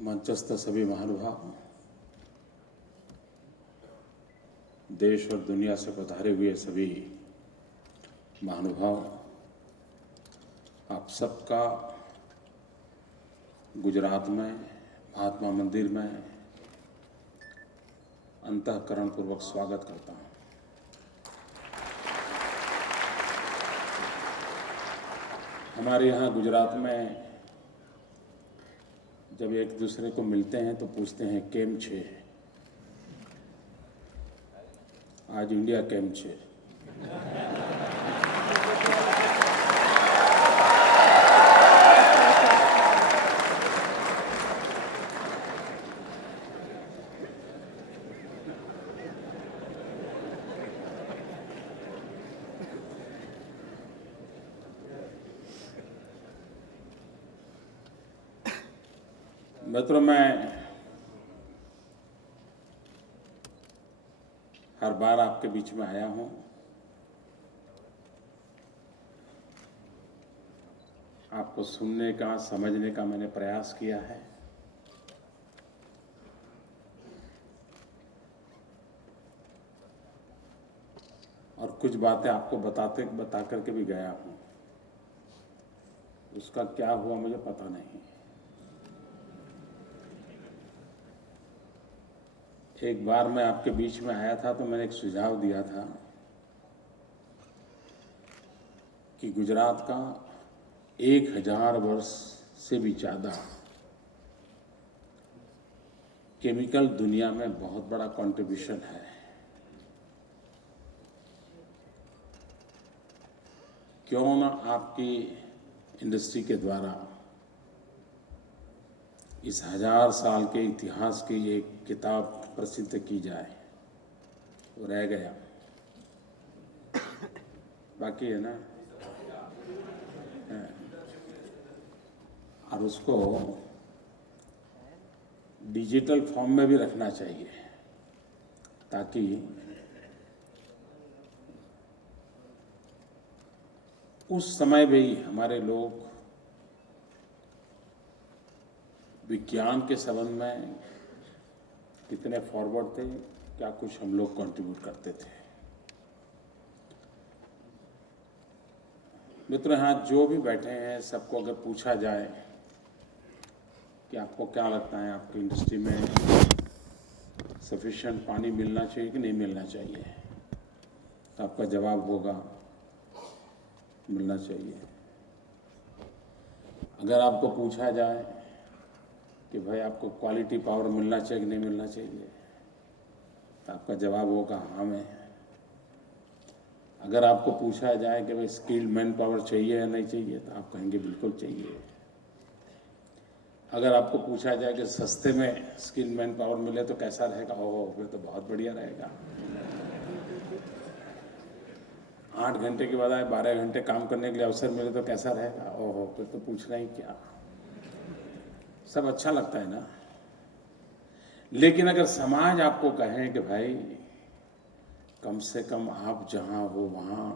मंचस्थ सभी महानुभाव, देश और दुनिया से पधारे हुए सभी महानुभाव, आप सबका गुजरात में महात्मा मंदिर में अंतःकरणपूर्वक स्वागत करता हूँ। हमारे यहाँ गुजरात में जब एक दूसरे को मिलते हैं तो पूछते हैं केम छे। आज इंडिया केम छे। मित्रों, मैं हर बार आपके बीच में आया हूं, आपको सुनने का, समझने का मैंने प्रयास किया है। और कुछ बातें आपको बता करके भी गया हूं। उसका क्या हुआ मुझे पता नहीं। एक बार मैं आपके बीच में आया था तो मैंने एक सुझाव दिया था कि गुजरात का 1000 वर्ष से भी ज़्यादा केमिकल दुनिया में बहुत बड़ा कंट्रीब्यूशन है। क्यों ना आपकी इंडस्ट्री के द्वारा इस 1000 साल के इतिहास की एक किताब प्रसिद्ध की जाए। वो रह गया, बाकी है ना। और उसको डिजिटल फॉर्म में भी रखना चाहिए ताकि उस समय भी हमारे लोग विज्ञान के संबंध में कितने फॉरवर्ड थे, क्या कुछ हम लोग कंट्रीब्यूट करते थे। मित्रों, यहाँ जो भी बैठे हैं सबको अगर पूछा जाए कि आपको क्या लगता है आपकी इंडस्ट्री में सफिशिएंट पानी मिलना चाहिए कि नहीं मिलना चाहिए, तो आपका जवाब होगा मिलना चाहिए। अगर आपको पूछा जाए कि भाई आपको क्वालिटी पावर मिलना चाहिए कि नहीं मिलना चाहिए, तो आपका जवाब होगा हाँ में। अगर आपको पूछा जाए कि भाई स्किल्ड मैन पावर चाहिए या नहीं चाहिए, तो आप कहेंगे बिल्कुल चाहिए। अगर आपको पूछा जाए कि सस्ते में स्किल्ड मैन पावर मिले तो कैसा रहेगा, ओह फिर तो बहुत बढ़िया रहेगा। 8 घंटे के बजाय 12 घंटे काम करने के लिए अवसर मिले तो कैसा रहेगा, ओह फिर तो पूछना ही क्या। सब अच्छा लगता है ना। लेकिन अगर समाज आपको कहे कि भाई कम से कम आप जहां हो वहां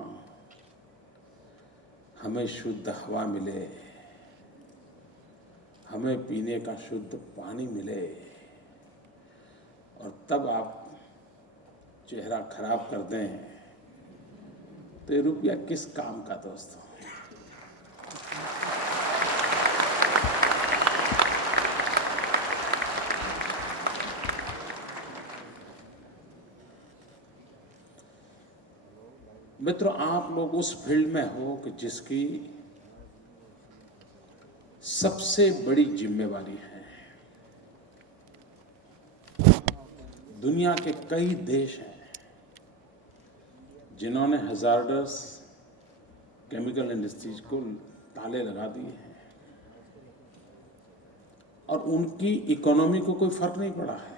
हमें शुद्ध हवा मिले, हमें पीने का शुद्ध पानी मिले, और तब आप चेहरा खराब कर दें, तो ये रुपया किस काम का दोस्तों। मित्रों, आप लोग उस फील्ड में हो कि जिसकी सबसे बड़ी जिम्मेवारी है। दुनिया के कई देश हैं जिन्होंने हजार्डस केमिकल इंडस्ट्रीज को ताले लगा दिए हैं और उनकी इकोनॉमी को कोई फर्क नहीं पड़ा है।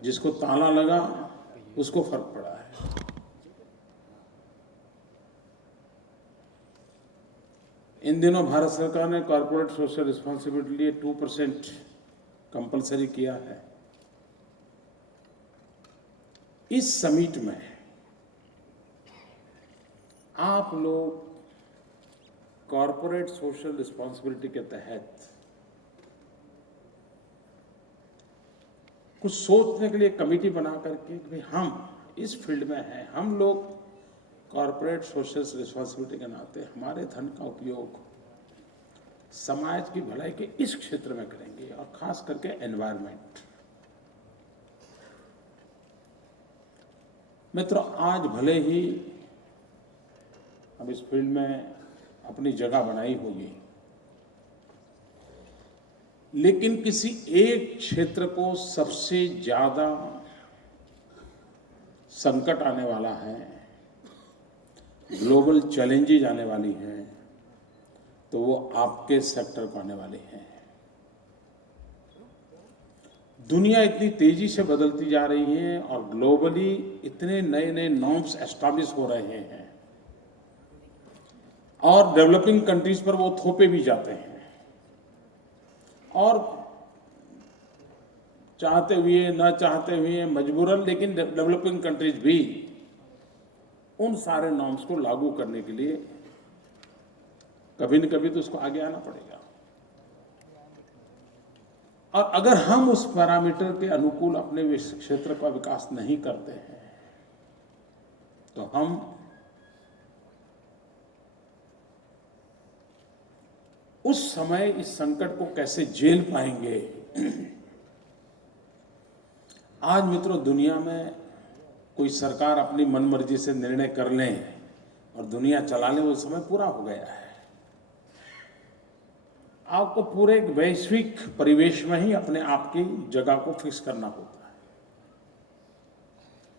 जिसको ताला लगा उसको फर्क पड़ा है। इन दिनों भारत सरकार ने कॉर्पोरेट सोशल रिस्पॉन्सिबिलिटी लिए 2% कंपलसरी किया है। इस समिट में आप लोग कॉर्पोरेट सोशल रिस्पॉन्सिबिलिटी के तहत कुछ सोचने के लिए कमेटी बना करके कि भाई हम इस फील्ड में हैं, हम लोग कॉर्पोरेट सोशल रिस्पॉन्सिबिलिटी के नाते हमारे धन का उपयोग समाज की भलाई के इस क्षेत्र में करेंगे, और खास करके एनवायरनमेंट। मित्रों, आज भले ही हम इस फील्ड में अपनी जगह बनाई होगी, लेकिन किसी एक क्षेत्र को सबसे ज्यादा संकट आने वाला है, ग्लोबल चैलेंजेज आने वाली हैं, तो वो आपके सेक्टर को आने वाले हैं। दुनिया इतनी तेजी से बदलती जा रही है और ग्लोबली इतने नए नए नॉर्म्स एस्टैब्लिश हो रहे हैं, और डेवलपिंग कंट्रीज पर वो थोपे भी जाते हैं, और चाहते हुए न चाहते हुए मजबूरन, लेकिन डेवलपिंग कंट्रीज भी उन सारे नॉर्म्स को लागू करने के लिए कभी न कभी तो उसको आगे आना पड़ेगा। और अगर हम उस पैरामीटर के अनुकूल अपने क्षेत्र का विकास नहीं करते हैं, तो हम उस समय इस संकट को कैसे झेल पाएंगे। आज मित्रों, दुनिया में कोई सरकार अपनी मनमर्जी से निर्णय कर ले और दुनिया चला ले, वो समय पूरा हो गया है। आपको पूरे एक वैश्विक परिवेश में ही अपने आप की जगह को फिक्स करना होता है,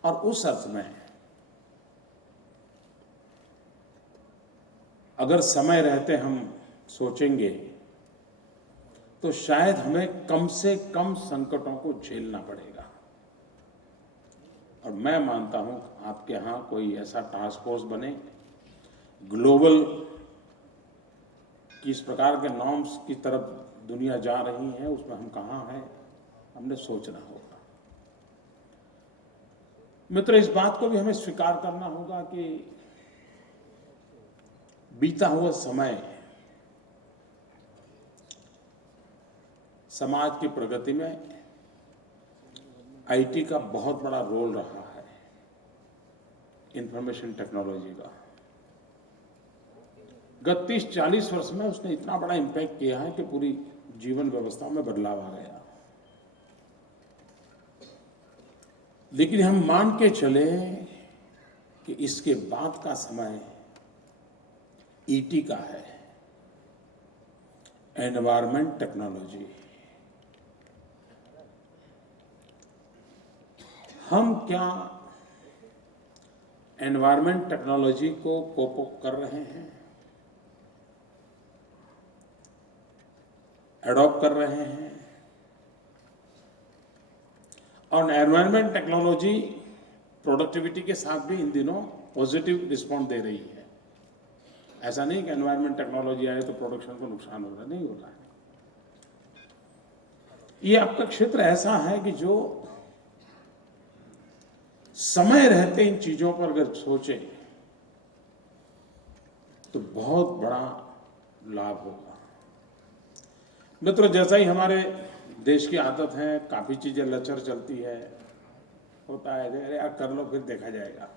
और उस अर्थ में अगर समय रहते हम सोचेंगे तो शायद हमें कम से कम संकटों को झेलना पड़ेगा। और मैं मानता हूं आपके यहां कोई ऐसा टास्क फोर्स बने, ग्लोबल किस प्रकार के नॉर्म्स की तरफ दुनिया जा रही है, उसमें हम कहां हैं, हमने सोचना होगा। मित्र, इस बात को भी हमें स्वीकार करना होगा कि बीता हुआ समय समाज की प्रगति में आईटी का बहुत बड़ा रोल रहा है, इंफॉर्मेशन टेक्नोलॉजी का। गत 30-40 वर्ष में उसने इतना बड़ा इम्पैक्ट किया है कि पूरी जीवन व्यवस्था में बदलाव आ गया। लेकिन हम मान के चले कि इसके बाद का समय ईटी का है, एनवायरमेंट टेक्नोलॉजी। हम क्या एनवायरमेंट टेक्नोलॉजी को कोप अप कर रहे हैं, एडॉप्ट कर रहे हैं? और एनवायरमेंट टेक्नोलॉजी प्रोडक्टिविटी के साथ भी इन दिनों पॉजिटिव रिस्पॉन्स दे रही है। ऐसा नहीं कि एनवायरमेंट टेक्नोलॉजी आए तो प्रोडक्शन को नुकसान हो रहा, नहीं हो रहा है। ये आपका क्षेत्र ऐसा है कि जो समय रहते इन चीजों पर अगर सोचे तो बहुत बड़ा लाभ होगा। मित्रों, जैसा ही हमारे देश की आदत है, काफी चीजें लचर चलती है, होता है अरे यार कर लो फिर देखा जाएगा,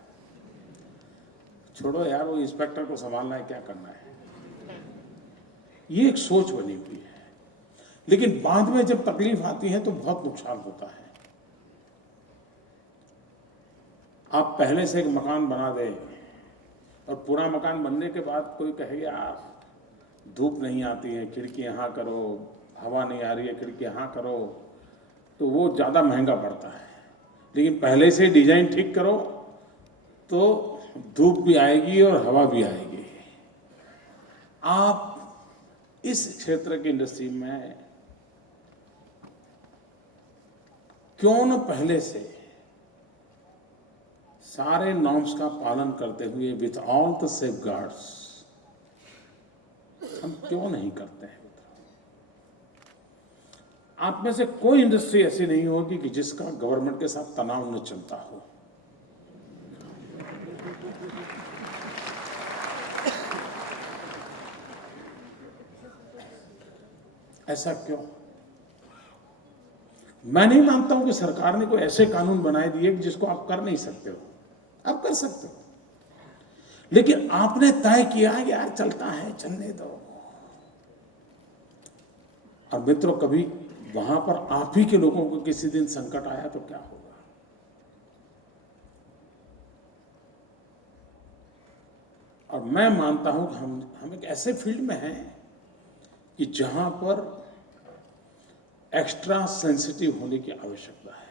छोड़ो यार वो इंस्पेक्टर को संभालना है, क्या करना है, ये एक सोच बनी हुई है। लेकिन बाद में जब तकलीफ आती है तो बहुत नुकसान होता है। आप पहले से एक मकान बना दें और पूरा मकान बनने के बाद कोई कहे यार धूप नहीं आती है, खिड़की यहाँ करो, हवा नहीं आ रही है, खिड़की यहाँ करो, तो वो ज़्यादा महंगा पड़ता है। लेकिन पहले से डिजाइन ठीक करो तो धूप भी आएगी और हवा भी आएगी। आप इस क्षेत्र की इंडस्ट्री में क्यों न पहले से सारे नॉर्म्स का पालन करते हुए विथ ऑल द सेफगार्ड्स हम क्यों नहीं करते हैं? आप में से कोई इंडस्ट्री ऐसी नहीं होगी कि जिसका गवर्नमेंट के साथ तनाव न चलता हो। ऐसा क्यों? मैं नहीं मानता हूं कि सरकार ने कोई ऐसे कानून बनाए दिए कि जिसको आप कर नहीं सकते हो। आप कर सकते हो, लेकिन आपने तय किया है कि यार चलता है, चलने दो। और मित्रों, कभी वहां पर आप ही के लोगों को किसी दिन संकट आया तो क्या होगा? और मैं मानता हूं कि हम एक ऐसे फील्ड में हैं कि जहां पर एक्स्ट्रा सेंसिटिव होने की आवश्यकता है।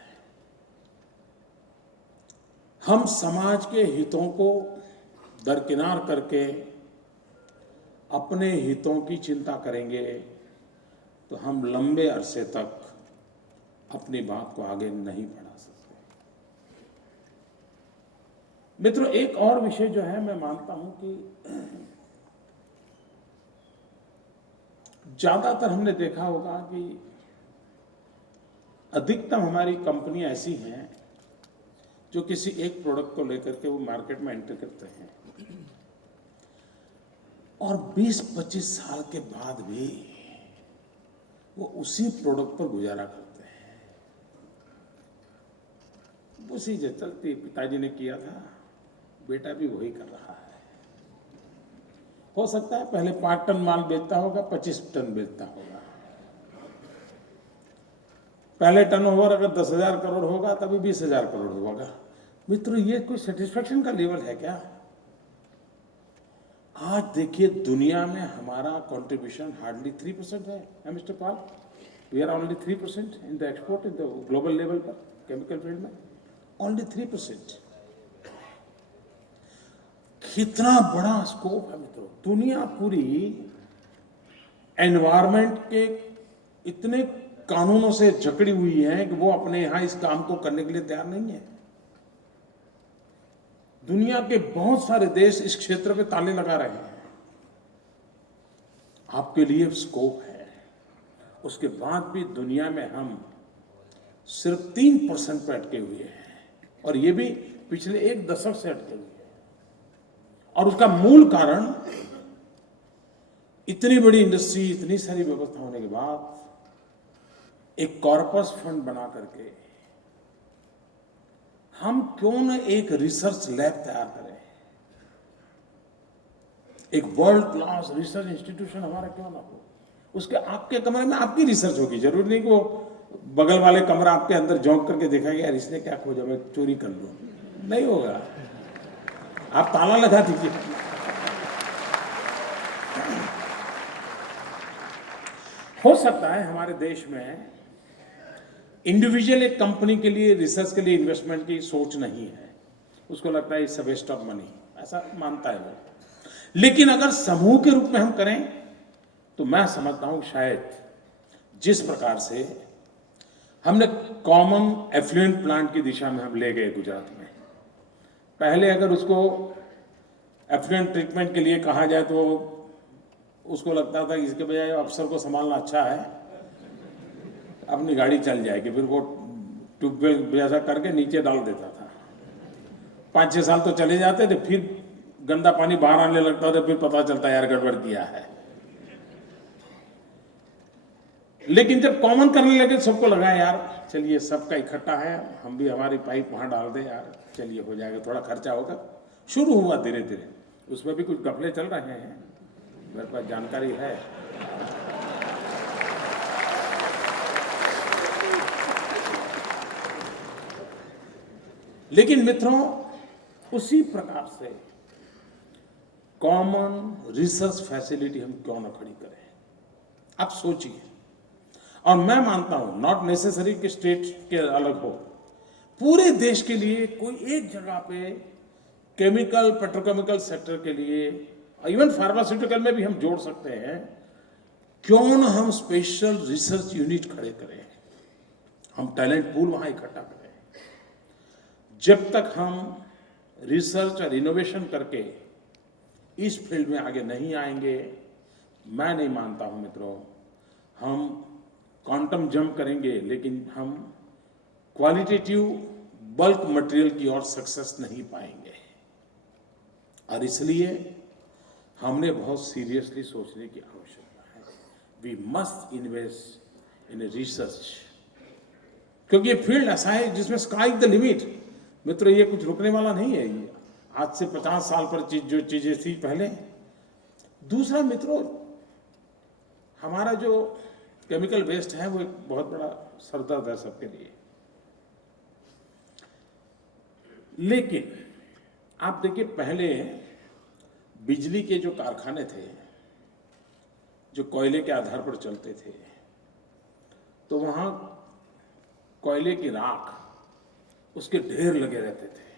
हम समाज के हितों को दरकिनार करके अपने हितों की चिंता करेंगे तो हम लंबे अरसे तक अपनी बात को आगे नहीं बढ़ा सकते। मित्रों, एक और विषय जो है, मैं मानता हूं कि ज्यादातर हमने देखा होगा कि अधिकतम हमारी कंपनियां ऐसी हैं जो किसी एक प्रोडक्ट को लेकर के वो मार्केट में एंटर करते हैं और 20-25 साल के बाद भी वो उसी प्रोडक्ट पर गुजारा करते हैं। उसी जो चलती, पिताजी ने किया था, बेटा भी वही कर रहा है। हो सकता है पहले 5 टन माल बेचता होगा, 25 टन बेचता होगा। पहले टर्नओवर अगर 10,000 करोड़ होगा तभी 20,000 करोड़ होगा। मित्रों, ये कोई सेटिस्फेक्शन का लेवल है क्या? आज देखिए, दुनिया में हमारा कंट्रीब्यूशन हार्डली 3% है mister Pal. We are only 3% in the export, in the global level पर, केमिकल फील्ड में ओनली 3%। कितना बड़ा स्कोप है मित्रों। दुनिया पूरी एनवायरमेंट के इतने कानूनों से जकड़ी हुई है कि वो अपने यहां इस काम को करने के लिए तैयार नहीं है। दुनिया के बहुत सारे देश इस क्षेत्र पे ताले लगा रहे हैं। आपके लिए स्कोप है, उसके बाद भी दुनिया में हम सिर्फ 3% पे अटके हुए हैं, और ये भी पिछले 1 दशक से अटके हुए हैं। और उसका मूल कारण, इतनी बड़ी इंडस्ट्री, इतनी सारी व्यवस्था होने के बाद एक कॉर्पस फंड बना करके हम क्यों न एक रिसर्च लैब तैयार करें, एक वर्ल्ड क्लास रिसर्च इंस्टीट्यूशन हमारा क्यों ना हो। उसके आपके कमरे में आपकी रिसर्च होगी, जरूरी नहीं कि वो बगल वाले कमरा आपके अंदर झोंक करके देखेगा यार इसने क्या खोजा, मैं चोरी कर लूं। नहीं होगा, आप ताला लगा दीजिए। हो सकता है हमारे देश में इंडिविजुअल एक कंपनी के लिए रिसर्च के लिए इन्वेस्टमेंट की सोच नहीं है, उसको लगता है it's a waste of money, ऐसा मानता है वो। लेकिन अगर समूह के रूप में हम करें तो मैं समझता हूं शायद जिस प्रकार से हमने कॉमन एफ्लुएंट प्लांट की दिशा में हम ले गए गुजरात में, पहले अगर उसको एफ्लुएंट ट्रीटमेंट के लिए कहा जाए तो उसको लगता था कि इसके बजाय अफसर को संभालना अच्छा है, अपनी गाड़ी चल जाएगी। फिर वो ट्यूबवेल जैसा करके नीचे डाल देता था। 5-6 साल तो चले जाते थे, फिर गंदा पानी बाहर आने लगता था, फिर पता चलता यार गड़बड़ किया है। लेकिन जब कॉमन करने लगे सबको लगा यार चलिए सबका इकट्ठा है, हम भी हमारी पाइप वहां डाल दें यार, चलिए हो जाएगा, थोड़ा खर्चा होगा। शुरू हुआ धीरे धीरे, उसमें भी कुछ घपले चल रहे हैं, मेरे पास जानकारी है। लेकिन मित्रों, उसी प्रकार से कॉमन रिसर्च फैसिलिटी हम क्यों ना खड़ी करें। आप सोचिए, और मैं मानता हूं नॉट नेसेसरी कि स्टेट के अलग हो, पूरे देश के लिए कोई एक जगह पे केमिकल पेट्रोकेमिकल सेक्टर के लिए, इवन फार्मास्यूटिकल में भी हम जोड़ सकते हैं, क्यों ना हम स्पेशल रिसर्च यूनिट खड़े करें, हम टैलेंट पूल वहां इकट्ठा करें। जब तक हम रिसर्च और इनोवेशन करके इस फील्ड में आगे नहीं आएंगे, मैं नहीं मानता हूं मित्रों हम क्वांटम जंप करेंगे, लेकिन हम क्वालिटेटिव बल्क मटेरियल की ओर सक्सेस नहीं पाएंगे। और इसलिए हमने बहुत सीरियसली सोचने की आवश्यकता है। We must invest in research क्योंकि ये फील्ड ऐसा है जिसमें स्काई द लिमिट। मित्रों, ये कुछ रुकने वाला नहीं है। ये आज से 50 साल पर जो चीजें थी पहले। दूसरा मित्रों, हमारा जो केमिकल वेस्ट है वो एक बहुत बड़ा सरदर्द है सबके लिए। लेकिन आप देखिए, पहले बिजली के जो कारखाने थे जो कोयले के आधार पर चलते थे, तो वहां कोयले की राख उसके ढेर लगे रहते थे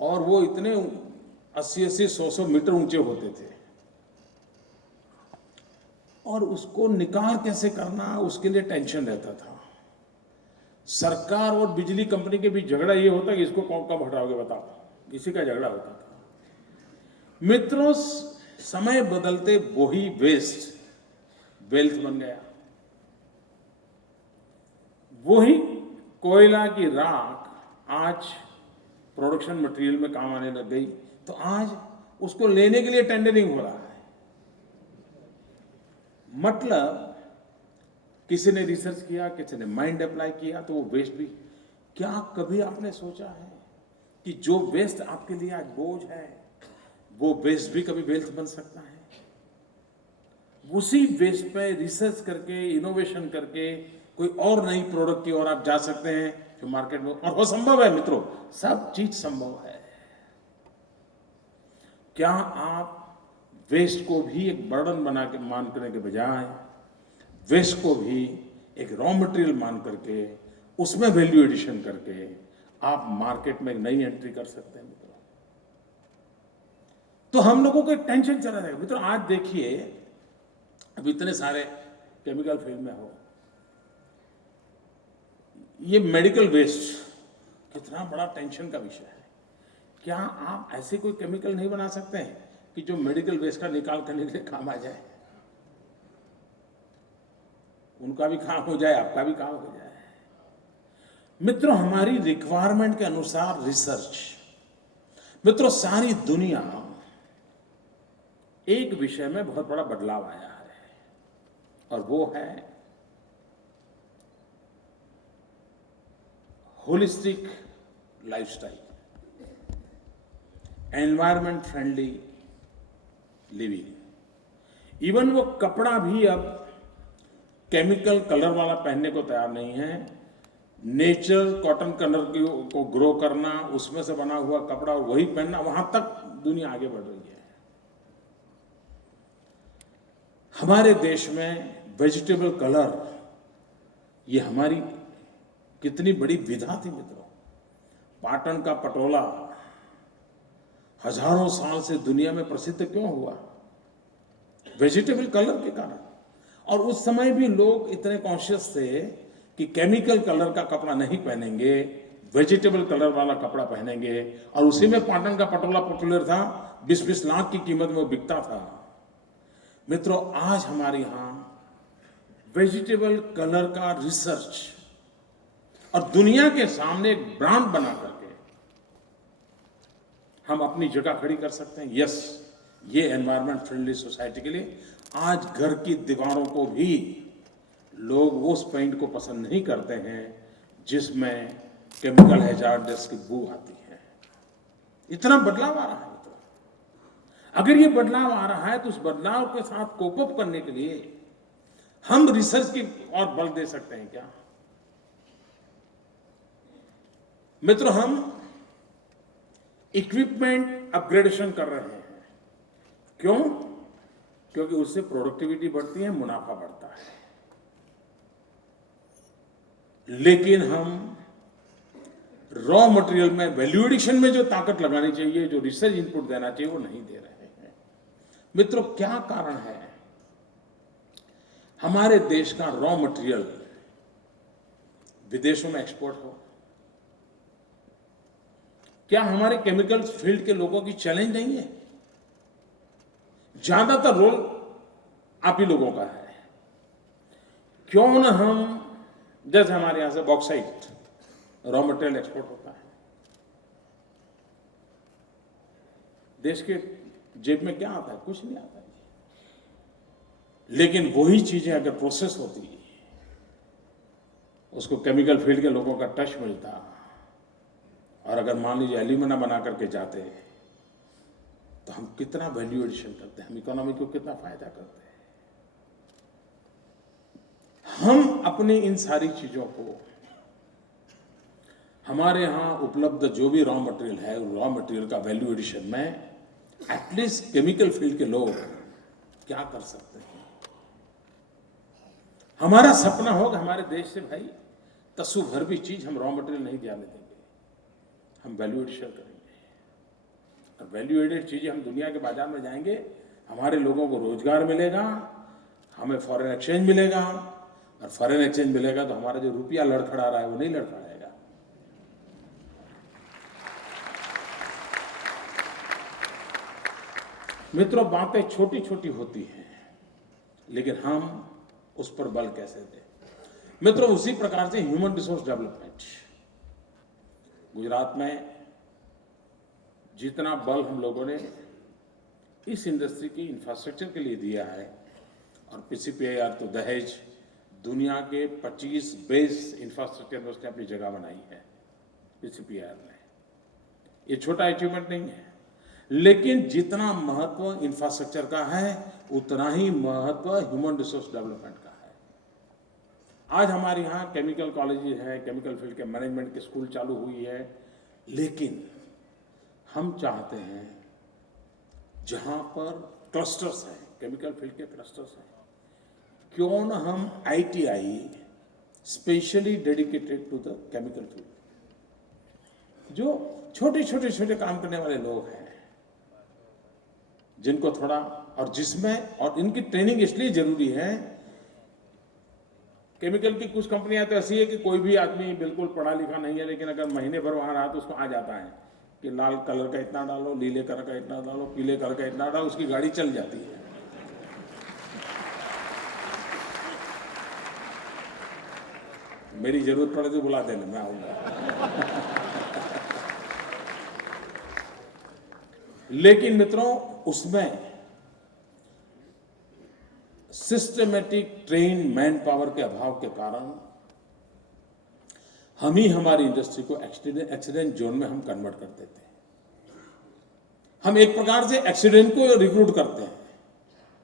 और वो इतने 80-80, 100-100 मीटर ऊंचे होते थे और उसको निकाल कैसे करना, उसके लिए टेंशन रहता था। सरकार और बिजली कंपनी के बीच झगड़ा ये होता कि इसको कब हटाओगे बताओ, इसी का झगड़ा होता था। मित्रों, समय बदलते वही वेस्ट वेल्थ बन गया। वही कोयला की राख आज प्रोडक्शन मटेरियल में काम आने लग गई, तो आज उसको लेने के लिए टेंडरिंग हो रहा है। मतलब किसी ने रिसर्च किया, किसी ने माइंड अप्लाई किया, तो वो वेस्ट भी। क्या कभी आपने सोचा है कि जो वेस्ट आपके लिए आज बोझ है, वो वेस्ट भी कभी वेल्थ बन सकता है? उसी वेस्ट पे रिसर्च करके, इनोवेशन करके कोई और नई प्रोडक्ट की ओर आप जा सकते हैं जो मार्केट में, और वो संभव है मित्रों, सब चीज संभव है। क्या आप वेस्ट को भी एक बर्डन बना के मान करने के बजाय वेस्ट को भी एक रॉ मटेरियल मान करके उसमें वैल्यू एडिशन करके आप मार्केट में एक नई एंट्री कर सकते हैं मित्रों? तो हम लोगों को एक टेंशन चला जाएगा मित्रों। आज देखिए, अब इतने सारे केमिकल फील्ड में हो, ये मेडिकल वेस्ट कितना बड़ा टेंशन का विषय है। क्या आप ऐसे कोई केमिकल नहीं बना सकते हैं कि जो मेडिकल वेस्ट का निकाल करने के लिए काम आ जाए? उनका भी काम हो जाए, आपका भी काम हो जाए। मित्रों, हमारी रिक्वायरमेंट के अनुसार रिसर्च, मित्रों सारी दुनिया एक विषय में बहुत बड़ा बदलाव आया है और वो है holistic lifestyle, environment friendly living. Even वो कपड़ा भी अब केमिकल कलर वाला पहनने को तैयार नहीं है। नेचुरल कॉटन कलर को ग्रो करना, उसमें से बना हुआ कपड़ा और वही पहनना, वहां तक दुनिया आगे बढ़ रही है। हमारे देश में वेजिटेबल कलर, ये हमारी कितनी बड़ी विधा थी मित्रों। पाटन का पटोला हजारों साल से दुनिया में प्रसिद्ध क्यों हुआ? वेजिटेबल कलर के कारण। और उस समय भी लोग इतने कॉन्शियस थे कि केमिकल कलर का कपड़ा नहीं पहनेंगे, वेजिटेबल कलर वाला कपड़ा पहनेंगे, और उसी में पाटन का पटोला पॉपुलर था। 20-20 लाख की कीमत में वो बिकता था। मित्रों, आज हमारे यहां वेजिटेबल कलर का रिसर्च और दुनिया के सामने एक ब्रांड बना करके हम अपनी जगह खड़ी कर सकते हैं। यस, ये एनवायरमेंट फ्रेंडली सोसाइटी के लिए आज घर की दीवारों को भी लोग उस पेंट को पसंद नहीं करते हैं जिसमें केमिकल हैजार्डस की बू आती है। इतना बदलाव आ रहा है। तो अगर ये बदलाव आ रहा है तो उस बदलाव के साथ कोप अप करने के लिए हम रिसर्च की और बल दे सकते हैं क्या? मित्रों, हम इक्विपमेंट अपग्रेडेशन कर रहे हैं। क्यों? क्योंकि उससे प्रोडक्टिविटी बढ़ती है, मुनाफा बढ़ता है। लेकिन हम रॉ मटेरियल में वैल्यू एडिशन में जो ताकत लगानी चाहिए, जो रिसर्च इनपुट देना चाहिए, वो नहीं दे रहे हैं। मित्रों, क्या कारण है? हमारे देश का रॉ मटेरियल विदेशों में एक्सपोर्ट हो। क्या हमारे केमिकल फील्ड के लोगों की चैलेंज नहीं है? ज्यादातर रोल आप ही लोगों का है। क्यों न हम, जैसे हमारे यहां से बॉक्साइट रॉ मटेरियल एक्सपोर्ट होता है, देश के जेब में क्या आता है? कुछ नहीं आता है। लेकिन वही चीजें अगर प्रोसेस होती उसको केमिकल फील्ड के लोगों का टच मिलता, और अगर मान लीजिए एल्यूमिना बना करके जाते, तो हम कितना वैल्यू एडिशन करते हैं, हम इकोनॉमी को कितना फायदा करते हैं। हम अपनी इन सारी चीजों को, हमारे यहाँ उपलब्ध जो भी रॉ मटेरियल है, रॉ मटेरियल का वैल्यू एडिशन में एटलीस्ट केमिकल फील्ड के लोग क्या कर सकते हैं। हमारा सपना होगा हमारे देश से भाई तसु भर भी चीज हम रॉ मटेरियल नहीं जाने देंगे, हम वैल्यू एडिशन करेंगे। और वैल्यू एडेड चीजें हम दुनिया के बाजार में जाएंगे, हमारे लोगों को रोजगार मिलेगा, हमें फॉरेन एक्सचेंज मिलेगा, और फॉरेन एक्सचेंज मिलेगा तो हमारा जो रुपया लड़खड़ा रहा है वो नहीं लड़खड़ाएगा। मित्रों, बातें छोटी छोटी होती हैं, लेकिन हम उस पर बल कैसे दें। मित्रों, उसी प्रकार से ह्यूमन रिसोर्स डेवलपमेंट, गुजरात में जितना बल हम लोगों ने इस इंडस्ट्री की इंफ्रास्ट्रक्चर के लिए दिया है, और पीसीपीआईआर तो दहेज दुनिया के 25 बेस इंफ्रास्ट्रक्चर में उसने अपनी जगह बनाई है पीसीपीआईआर ने। ये छोटा अचीवमेंट नहीं है, लेकिन जितना महत्व इंफ्रास्ट्रक्चर का है उतना ही महत्व ह्यूमन रिसोर्स डेवलपमेंट का है। आज हमारे यहाँ केमिकल कॉलेज है, केमिकल फील्ड के मैनेजमेंट की स्कूल चालू हुई है, लेकिन हम चाहते हैं जहाँ पर क्लस्टर्स हैं, केमिकल फील्ड के क्लस्टर्स हैं, क्यों न हम ITI specially dedicated to the chemical field, जो छोटे छोटे छोटे काम करने वाले लोग हैं, जिनको थोड़ा, और जिसमें, और इनकी ट्रेनिंग इसलिए जरूरी है। केमिकल की कुछ कंपनियां तो ऐसी है कि कोई भी आदमी बिल्कुल पढ़ा लिखा नहीं है, लेकिन अगर महीने भर वहां रहा तो उसको आ जाता है कि लाल कलर का इतना डालो, नीले कलर का इतना डालो, पीले कलर का इतना डालो, उसकी गाड़ी चल जाती है। मेरी जरूरत पड़े तो बुला देना, मैं आऊंगा। लेकिन मित्रों, उसमें सिस्टमेटिक ट्रेन मैन पावर के अभाव के कारण हम ही हमारी इंडस्ट्री को एक्सीडेंट जोन में हम कन्वर्ट कर देते हैं। हम एक प्रकार से एक्सीडेंट को रिक्रूट करते हैं,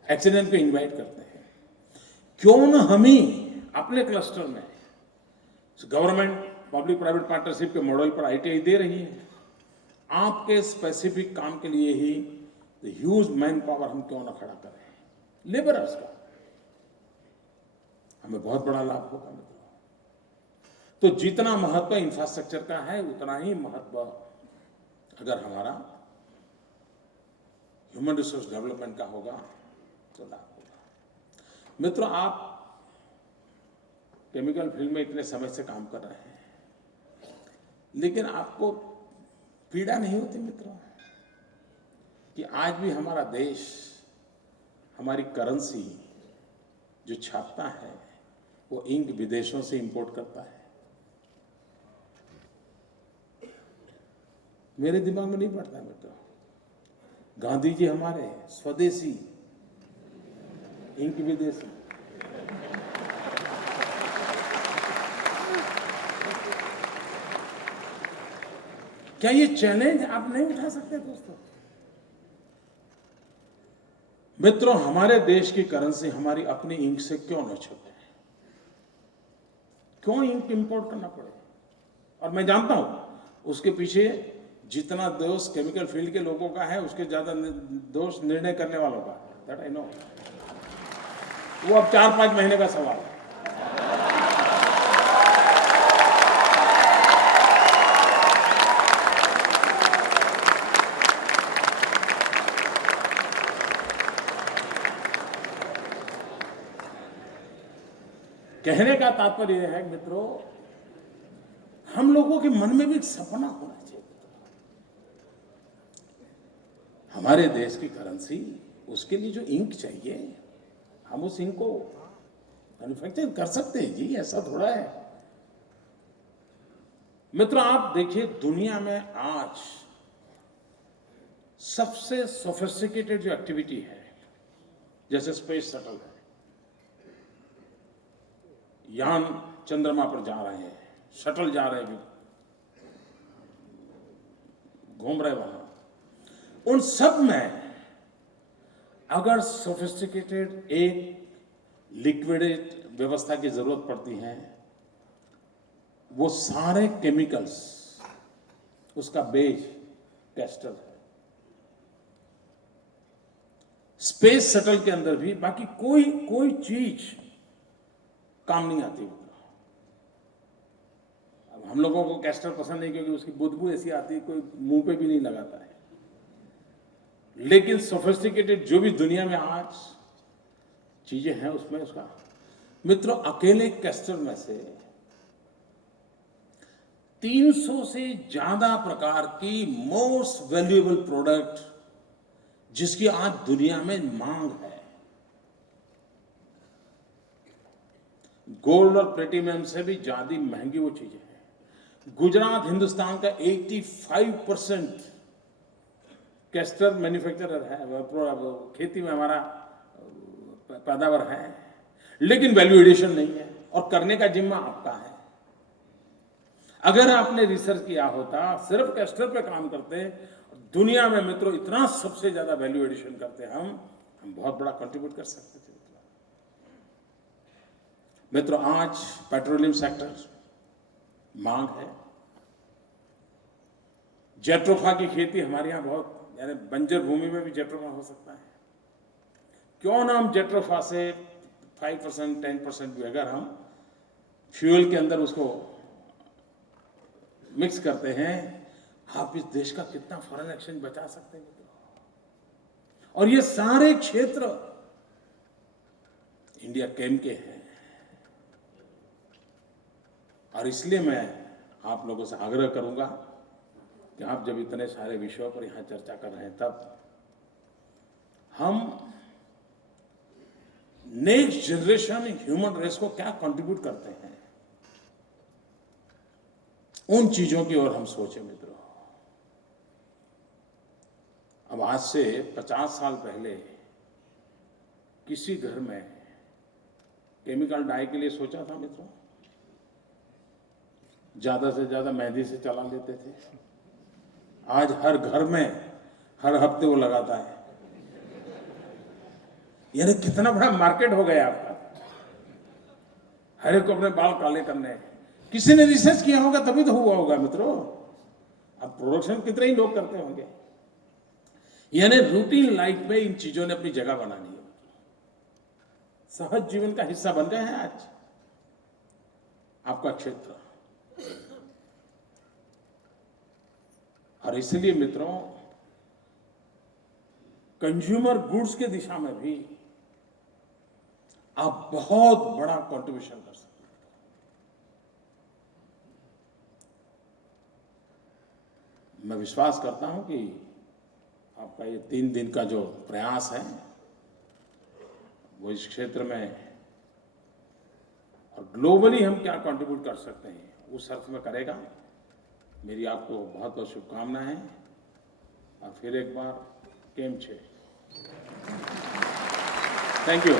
एक्सीडेंट को इनवाइट करते हैं। क्यों न हम ही अपने क्लस्टर में, गवर्नमेंट पब्लिक प्राइवेट पार्टनरशिप के मॉडल पर आईटीआई दे रही है, आपके स्पेसिफिक काम के लिए ही ह्यूज मैन पावर हम क्यों ना खड़ा करें, लेबरर्स का, हमें बहुत बड़ा लाभ होगा मित्रों। तो जितना महत्व इंफ्रास्ट्रक्चर का है उतना ही महत्व अगर हमारा ह्यूमन रिसोर्स डेवलपमेंट का होगा तो लाभ होगा। मित्रों, आप केमिकल फील्ड में इतने समय से काम कर रहे हैं, लेकिन आपको पीड़ा नहीं होती मित्रों कि आज भी हमारा देश हमारी करेंसी जो छापता है वो इंक विदेशों से इंपोर्ट करता है। मेरे दिमाग में नहीं पड़ता मित्रों, गांधी जी हमारे स्वदेशी, इंक विदेशी। क्या ये चैलेंज आप नहीं उठा सकते दोस्तों? मित्रों, हमारे देश की करेंसी हमारी अपनी इंक से क्यों न छपे? क्यों इंक इंपोर्ट करना पड़े? और मैं जानता हूं उसके पीछे जितना दोष केमिकल फील्ड के लोगों का है, उसके ज्यादा दोष निर्णय करने वालों का है। That I know. वो अब 4-5 महीने का सवाल है। कहने का तात्पर्य यह है मित्रों, हम लोगों के मन में भी एक सपना होना चाहिए। हमारे देश की करेंसी, उसके लिए जो इंक चाहिए, हम उस इंक को मैन्युफैक्चर कर सकते हैं जी, ऐसा थोड़ा है। मित्रों, आप देखिए दुनिया में आज सबसे सोफिस्टिकेटेड जो एक्टिविटी है, जैसे स्पेस शटल है, यान चंद्रमा पर जा रहे हैं, शटल जा रहे हैं, घूम रहे वहां। उन सब में अगर सोफिस्टिकेटेड एक लिक्विडेट व्यवस्था की जरूरत पड़ती है, वो सारे केमिकल्स, उसका बेस कैस्टर है। स्पेस शटल के अंदर भी बाकी कोई चीज काम नहीं आती। अब हम लोगों को कैस्टर पसंद नहीं क्योंकि उसकी बदबू ऐसी आती है, कोई मुंह पे भी नहीं लगाता है। लेकिन सोफिस्टिकेटेड जो भी दुनिया में आज चीजें हैं, उसमें उसका मित्रों अकेले कैस्टर में से 300 से ज्यादा प्रकार की मोस्ट वैल्यूएबल प्रोडक्ट जिसकी आज दुनिया में मांग है। गोल्ड और प्लेटिनम से भी ज्यादा महंगी वो चीजें हैं। गुजरात हिंदुस्तान का 85% कैस्टर मैन्युफैक्चरर है, खेती में हमारा पैदावार है, लेकिन वैल्यू एडिशन नहीं है और करने का जिम्मा आपका है। अगर आपने रिसर्च किया होता, सिर्फ कैस्टर पे काम करते, दुनिया में मित्रों इतना सबसे ज्यादा वैल्यू एडिशन करते हम बहुत बड़ा कंट्रीब्यूट कर सकते थे। मित्रों आज पेट्रोलियम सेक्टर मांग है। जेट्रोफा की खेती हमारे यहां बहुत, यानी बंजर भूमि में भी जेट्रोफा हो सकता है। क्यों ना हम जेट्रोफा से 5% 10% भी अगर हम फ्यूल के अंदर उसको मिक्स करते हैं, आप इस देश का कितना फॉरेन एक्सचेंज बचा सकते हैं। और ये सारे क्षेत्र इंडिया केम के हैं। और इसलिए मैं आप लोगों से आग्रह करूंगा कि आप जब इतने सारे विषयों पर यहां चर्चा कर रहे हैं, तब हम नेक्स्ट जनरेशन ह्यूमन रेस को क्या कंट्रीब्यूट करते हैं, उन चीजों की ओर हम सोचें मित्रों। अब आज से 50 साल पहले किसी घर में केमिकल डाई के लिए सोचा था मित्रों? ज्यादा से ज्यादा मेहंदी से चला लेते थे। आज हर घर में हर हफ्ते वो लगाता है। यानी कितना बड़ा मार्केट हो गया आपका। हर एक को अपने बाल काले करने हैं। किसी ने रिसर्च किया होगा तभी तो हुआ होगा मित्रों। अब प्रोडक्शन कितने ही लोग करते होंगे। यानी रूटीन लाइफ में इन चीजों ने अपनी जगह बनानी है, सहज जीवन का हिस्सा बन गए हैं आज आपका क्षेत्र। और इसलिए मित्रों कंज्यूमर गुड्स के दिशा में भी आप बहुत बड़ा कंट्रीब्यूशन कर सकते हैं। मैं विश्वास करता हूं कि आपका ये 3 दिन का जो प्रयास है वो इस क्षेत्र में और ग्लोबली हम क्या कंट्रीब्यूट कर सकते हैं उस अर्थ में करेगा। मेरी आपको बहुत बहुत शुभकामनाएं। और फिर एक बार केम छे। Thank you.